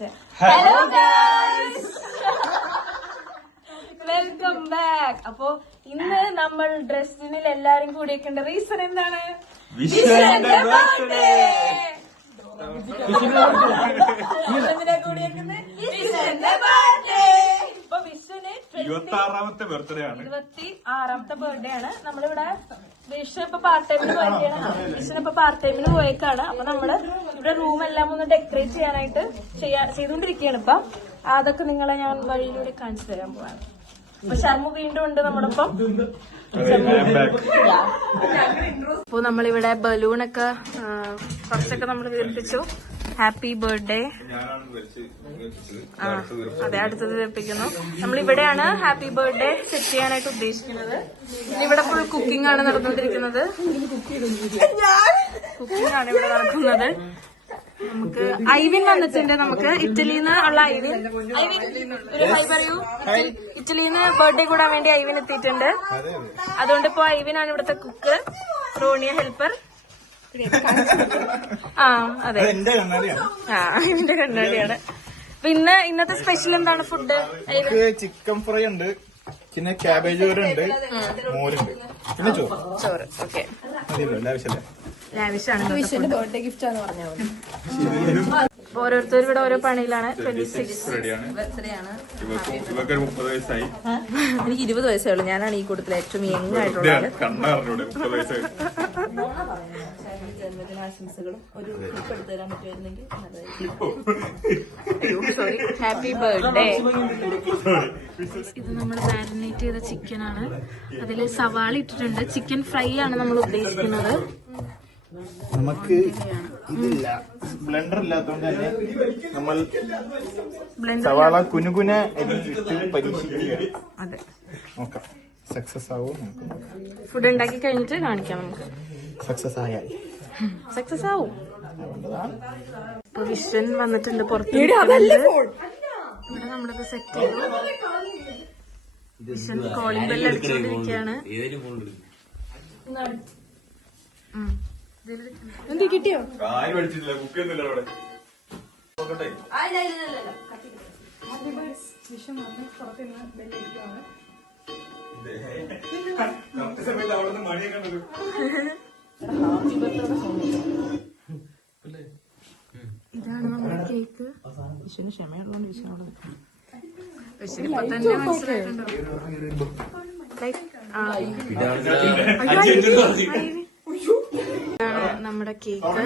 Hello guys, welcome back. അപ്പോ ഇന്ന് നമ്മൾ ഡ്രസ്സിനിൽ എല്ലാരും കൂടിയേക്കേണ്ട റീസൺ എന്താണ്? വിഷുവിന്റെ ബർത്ത്ഡേ. ഇപ്പൊ വിഷുവിന് 26ാമത്തെ ബർത്ത്ഡേ ആണ്. 26ാമത്തെ ബർത്ത്ഡേ ആണ്. നമ്മളിവിടെ വിഷു ഇപ്പൊ പാർട്ട് ടൈമിന് പോയേക്കാണ്. വിഷുവിന് ഇപ്പൊ പാർട്ട് ടൈമിന് പോയേക്കാണ്. അപ്പൊ നമ്മള് ഇവിടെ റൂം എല്ലാം ഒന്ന് ഡെക്കറേറ്റ് ചെയ്യാനായിട്ട് ചെയ്തുകൊണ്ടിരിക്കുകയാണ്. ഇപ്പൊ അതൊക്കെ നിങ്ങളെ ഞാൻ വഴിയിലൂടെ കാണിച്ചു തരാൻ പോവാണ്. അപ്പൊ ശർമ്മു വീണ്ടും ഉണ്ട് നമ്മളിപ്പം. അപ്പൊ നമ്മളിവിടെ ബലൂണൊക്കെ കുറച്ചൊക്കെ നമ്മൾ വീർപ്പിച്ചു. Happy birthday. അതെ, അടുത്തത് വീർപ്പിക്കുന്നു. നമ്മളിവിടെയാണ് ഹാപ്പി ബർത്ത്ഡേ സെറ്റ് ചെയ്യാനായിട്ട് ഉദ്ദേശിക്കുന്നത്. പിന്നെ ഇവിടെ ഫുൾ കുക്കിംഗ് ആണ് നടന്നുകൊണ്ടിരിക്കുന്നത്. കുക്കിംഗ് ആണ് ഇവിടെ നടക്കുന്നത്. നമുക്ക് ഐവിൻ വന്നിട്ടുണ്ട്. നമുക്ക് ഇറ്റലിന്ന് ഉള്ള ഐവിൻ ഒരു ഹൈ പറയൂ. ഇറ്റലിന്ന് ബർത്ത്ഡേ കൂടാൻ വേണ്ടി ഐവിൻ എത്തിയിട്ടുണ്ട്. അതുകൊണ്ട് ഇപ്പൊ ഐവിനാണ് ഇവിടുത്തെ കുക്ക്, റോണിയ ഹെൽപ്പർ. ആ അതെ, ഐവിന്റെ കണ്ണാടിയാണ്. പിന്നെ ഇന്നത്തെ സ്പെഷ്യൽ എന്താണ് ഫുഡ്? ചിക്കൻ ഫ്രൈ ഉണ്ട്, പിന്നെ ക്യാബേജ് ഉണ്ട്, മോരുണ്ട്, പിന്നെ ചോറ്. ഓക്കെ, ലാവിഷാണ്. ബർത്ത്ഡേ ഗിഫ്റ്റ് ആണെന്ന് പറഞ്ഞാൽ മതി. ഓരോരുത്തരും ഇവിടെ ഓരോ പണിയിലാണ്. 26 ബർത്ത്ഡേ ആണ്. എനിക്ക് 20 വയസ്സേ ഉള്ളൂ. ഞാനാണ് ഈ കൂട്ടത്തിൽ ഏറ്റവും യങ് ആയിട്ടുള്ളത്. ജന്മദിനാശംസകളും ഒരു ക്ലിപ്പ് എടുത്തു തരാൻ പറ്റുമായിരുന്നെങ്കിൽ സോറി. Happy birthday. ഇത് നമ്മൾ മാരിനേറ്റ് ചെയ്ത ചിക്കൻ ആണ്. അതിൽ സവാള ഇട്ടിട്ടുണ്ട്. ചിക്കൻ ഫ്രൈ ആണ് നമ്മൾ ഉദ്ദേശിക്കുന്നത്. നമുക്ക് ഇതില്ല, ബ്ലെൻഡർ ഇല്ലാത്തതുകൊണ്ട് തന്നെ നമ്മൾ സവാള കുനുകുന ഇട്ട് പരീക്ഷിക്കുകയാണ്. അതെ, നോക്കാം സക്സസ് ആവും. ഫുഡ് ഉണ്ടാക്കി കഴിഞ്ഞിട്ട് കാണിക്കാം. നമുക്ക് സക്സസ് ആയാൽ സക്സസ് ആവും. ഇപ്പൊ വിഷൻ വന്നിട്ടുണ്ട് പുറത്ത്. ഇവിടെ നമ്മളിത് സെറ്റ് ചെയ്തു. വിഷൻ കോളിംഗ് ബെല്ല് അടിച്ചുകൊണ്ടിരിക്കുകയാണ്. എന്ത് കിട്ടിയോ? വിഷം വന്ന് പുറത്തുനിന്ന് ബെല്ലടിക്കുകയാണ്. ഇതാണ് നമ്മുടെ കേക്ക്. വിഷുവിന് ക്ഷമയുള്ളതുകൊണ്ട് വിഷുവിനോട് വിഷുവിന് ഇപ്പൊ തന്നെ മനസ്സിലായിട്ടുണ്ടോ? ഇതാണ് നമ്മുടെ കേക്ക്.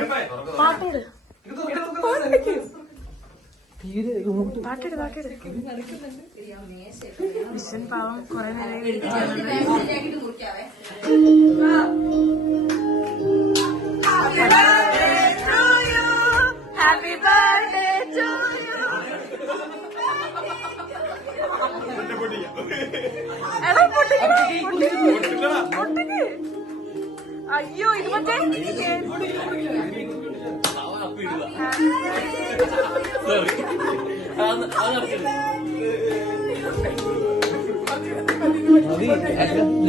പാട്ടോട് വിഷൻ പാവം കുറെ നേരം വെയിറ്റ് ചെയ്യുന്നുണ്ട്. Happy birthday to you. അയ്യോ, ഇത് മറ്റേ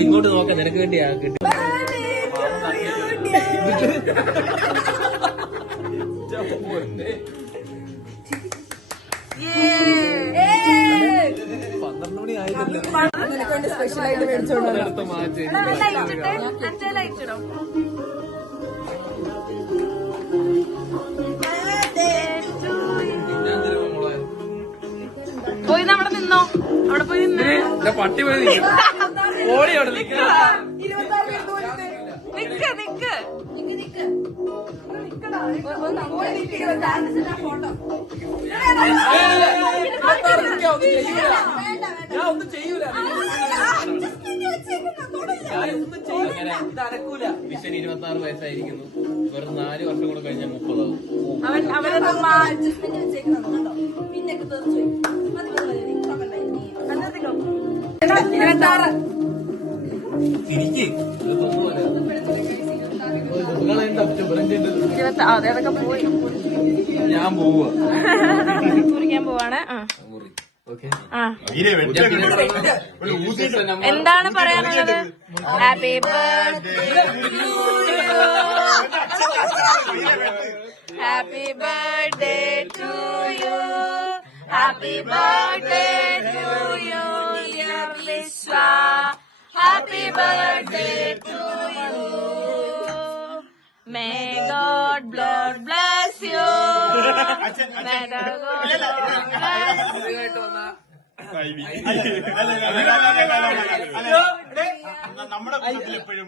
ഇങ്ങോട്ട് നോക്കാം, നിനക്ക് വേണ്ടിയാ കിട്ടി. സ്പെഷ്യലായിട്ട് മേടിച്ചോണ്ട് മാറ്റി പോയി അവിടെ നിന്നോ. അവിടെ പോയി നിന്ന് പട്ടി പോയി ഓടി അവിടെ നിക്ക് നിക്ക്. ഞാൻ ഒന്നും ചെയ്യൂല. വിഷൻ 26 വയസ്സായിരിക്കുന്നു. വെറും 4 വർഷം കൂടെ കഴിഞ്ഞാൽ 30 ആവും. അതൊക്കെ പോയി. ഞാൻ പോവാ, കുറിക്കാൻ പോവാണ്. എന്താണ് പറയാനുള്ളത്? Happy birthday to you. Happy birthday to you. Happy birthday to you, dear Vishwa. Happy birthday to you. May God bless you. May the God നമ്മുടെ കൂട്ടത്തിൽ എപ്പോഴും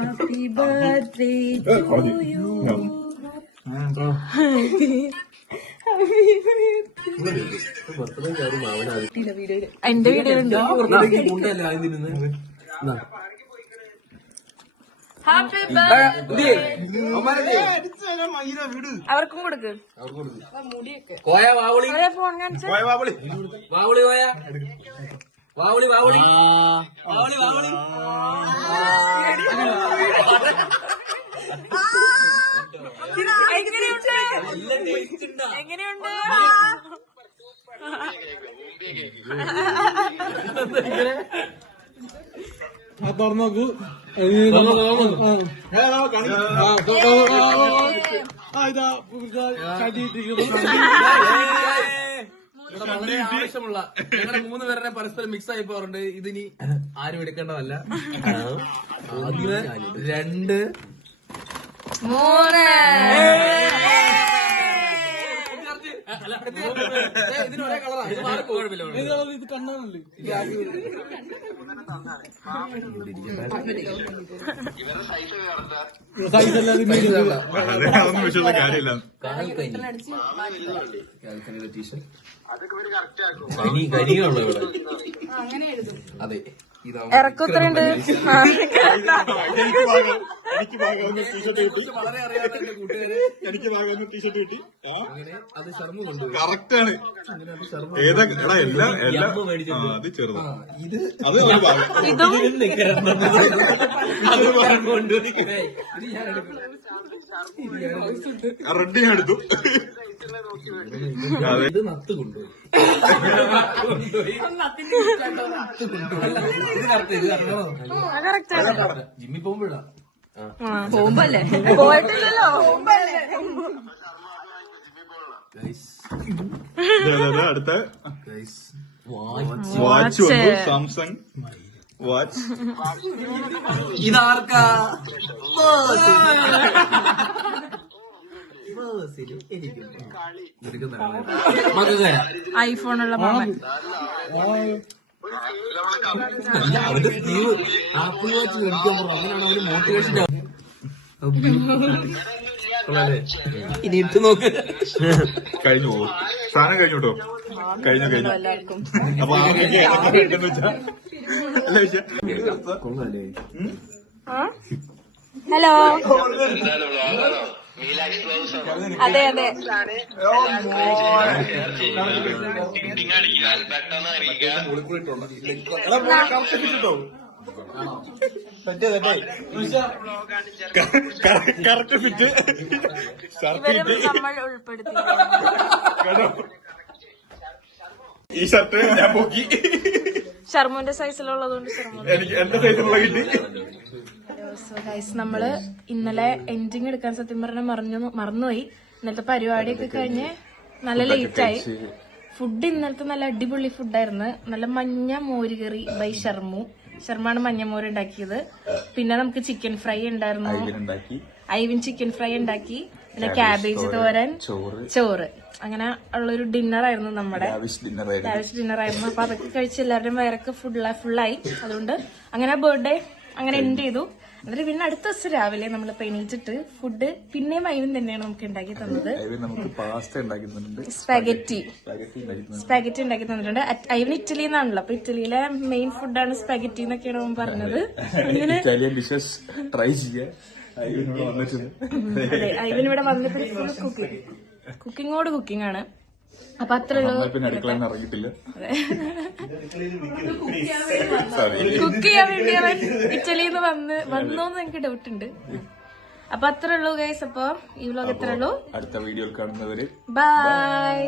Happy birthday to you. എന്റെ വീഡിയോയിലുണ്ട്. Happy birthday. അവർക്കും കൊടുക്ക്. അവരെ phone കാണിച്ചു. എങ്ങനെയുണ്ട്? തുറന്നോക്കൂ. വളരെ ആവശ്യമുള്ള ഞങ്ങളുടെ 3 പേരുടെ പരസ്പരം മിക്സ് ആയി പോറുണ്ട്. ഇതിനി ആരും എടുക്കേണ്ടതല്ല. 1 2 3. ഇതിന് ഒരേ കളറാ. ഇത് മാറി കുഴപ്പമില്ല. ഇത് കണ്ണാണല്ലേ? അതൊന്നും വിഷയമുള്ള കാര്യമില്ല. കരികളുള്ള ഇവിടെ. അതെ, ഇറക്കുത്രണ്ട്. എനിക്ക് ഭാഗമൊന്നും ടീഷർട്ട് കിട്ടി. വളരെ അറിയാത്ത എന്റെ കൂട്ടുകാര് എനിക്ക് ഭാഗമൊന്നും ടീഷർട്ട് കിട്ടി. അങ്ങനെ അത് ശർമ്മ കൊണ്ടുപോയി. കറക്റ്റാണ്. ഏതാ എടാ എല്ലാം അത് ചെറുത്. ഇത് അത് ഒരു ഭാഗം. ഇതും റെഡ് ഞാൻ എടുത്തു. ഇത് നത്ത് കൊണ്ടുപോയി. ജിമ്മി പോകുമ്പോഴാ പോകുമ്പല്ലേ പോയിട്ടില്ലല്ലോ. അടുത്ത വാച്ച് വന്നു. Samsung watch. ഇതാർക്കാ? ഐഫോണുള്ള മാമൻ. അവന്റെ സ്റ്റീവ് ആപ്പിൾ വാച്ച് മേടിക്കാൻ പറഞ്ഞു. അങ്ങനെയാണ് അവര് മോട്ടിവേഷൻ. ഇനി ഇട്ട് നോക്ക്. കഴിഞ്ഞു പോകും. സാധനം കഴിഞ്ഞു കേട്ടോ. കഴിഞ്ഞു. അപ്പൊ ആർക്കൊക്കെ വെച്ചാ ഹലോ. അതെ കറക്റ്റ് ഫിറ്റ്. ഇവരും നമ്മൾ ഉൾപ്പെടുത്തി. ഈ ഷർട്ട് ഞാൻ പോക്കി. ഷർമുന്റെ സൈസിലുള്ളതുകൊണ്ട് എനിക്ക് എന്റെ സൈസിലുള്ള കിട്ടി. സോ ഗൈസ്, നമ്മള് ഇന്നലെ എൻഡിങ് എടുക്കാൻ സത്യം പറഞ്ഞാൽ മറന്നുപോയി. ഇന്നലത്തെ പരിപാടിയൊക്കെ കഴിഞ്ഞ് നല്ല ലേറ്റായി. ഫുഡ് ഇന്നലത്തെ നല്ല അടിപൊളി ഫുഡായിരുന്നു. നല്ല മഞ്ഞ മോരുകറി ബൈ ശർമാണ് മഞ്ഞമോര് ഉണ്ടാക്കിയത്. പിന്നെ നമുക്ക് ചിക്കൻ ഫ്രൈ ഉണ്ടായിരുന്നു. ഐവിൻ ചിക്കൻ ഫ്രൈ ഉണ്ടാക്കി. പിന്നെ ക്യാബേജ് തോരൻ, ചോറ്. അങ്ങനെ ഉള്ളൊരു ഡിന്നറായിരുന്നു നമ്മുടെ. ലാവിഷ് ഡിന്നറായിരുന്നു. അപ്പൊ അതൊക്കെ കഴിച്ച് എല്ലാവരുടെയും വയറൊക്കെ ഫുള്ളായി. അതുകൊണ്ട് അങ്ങനെ ബർത്ത്ഡേ അങ്ങനെ എൻഡ് ചെയ്തു. എന്നിട്ട് പിന്നെ അടുത്ത ദിവസം രാവിലെ നമ്മൾ എണീറ്റിട്ട് ഫുഡ് പിന്നെയും ഐവിൻ തന്നെയാണ് നമുക്ക് ഉണ്ടാക്കി തന്നത്. സ്പാഗറ്റി ഉണ്ടാക്കി തന്നിട്ടുണ്ട്. ഐവിൻ ഇറ്റലിയിൽ നിന്നാണല്ലോ. അപ്പൊ ഇറ്റലിയിലെ മെയിൻ ഫുഡാണ് സ്പാഗറ്റി എന്നൊക്കെയാണ് അവൻ പറഞ്ഞത്. അങ്ങനെ അതെ, ഐവിൻ ഇവിടെ വന്നിട്ട് കുക്കിങ്ങോട് കുക്കിംഗ് ആണ്. അപ്പൊ അത്രയുള്ളൂ. കുക്ക് ചെയ്യാൻ വേണ്ടി അവൻ ഇറ്റലിയിൽ നിന്ന് വന്നോന്ന് എനിക്ക് ഡൗട്ട് ഉണ്ട്. അപ്പൊ അത്രയുള്ളൂ ഗൈസ്. അപ്പൊ ഈ വ്ലോഗ് എത്രയുള്ളൂ. അടുത്ത വീഡിയോയിൽ കാണുന്നവര് ബൈ.